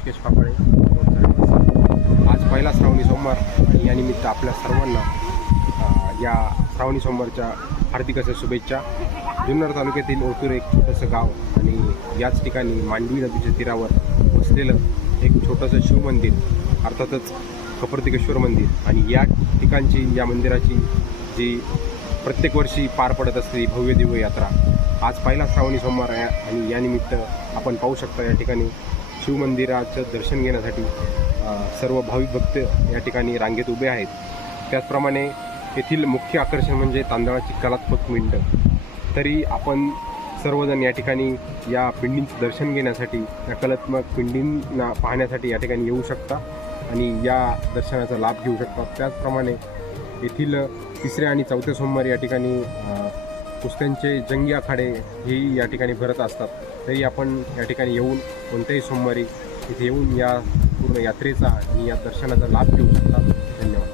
ऋषिकेश पापळे आज पहिला श्रावणी सोमवार आणि यानिमित्त आपल्या सर्वांना या श्रावणी सोमवारच्या हार्दिक अशा शुभेच्छा. जुन्नर तालुक्यातील ओतूर एक छोटंसं गाव आणि याच ठिकाणी मांडवी नदीच्या तीरावर वसलेलं एक छोटंसं शिवमंदिर अर्थातच कपर्तिकेश्वर मंदिर. आणि या ठिकाणची या मंदिराची जी प्रत्येक वर्षी पार पडत असलेली भव्य दिव्य यात्रा आज पहिला श्रावणी सोमवार आहे आणि यानिमित्त आपण पाहू शकता या ठिकाणी शिवमंदिराचं दर्शन घेण्यासाठी सर्व भाविक भक्त या ठिकाणी रांगेत उभे आहेत. त्याचप्रमाणे येथील मुख्य आकर्षण म्हणजे तांदळाची कलात्मक पिंड तरी आपण सर्वजण या ठिकाणी या पिंडींचं दर्शन घेण्यासाठी या कलात्मक पिंडींना पाहण्यासाठी या ठिकाणी येऊ शकता आणि या दर्शनाचा लाभ घेऊ शकता. त्याचप्रमाणे येथील तिसऱ्या आणि चौथ्या सोमवारी या ठिकाणी कुस्त्यांचे जंगी आखाडे हेही या ठिकाणी भरत असतात. तरी आपण या ठिकाणी येऊन कोणत्याही सोमवारी इथे येऊन या पूर्ण यात्रेचा आणि या दर्शनाचा लाभ घेऊ शकता. धन्यवाद.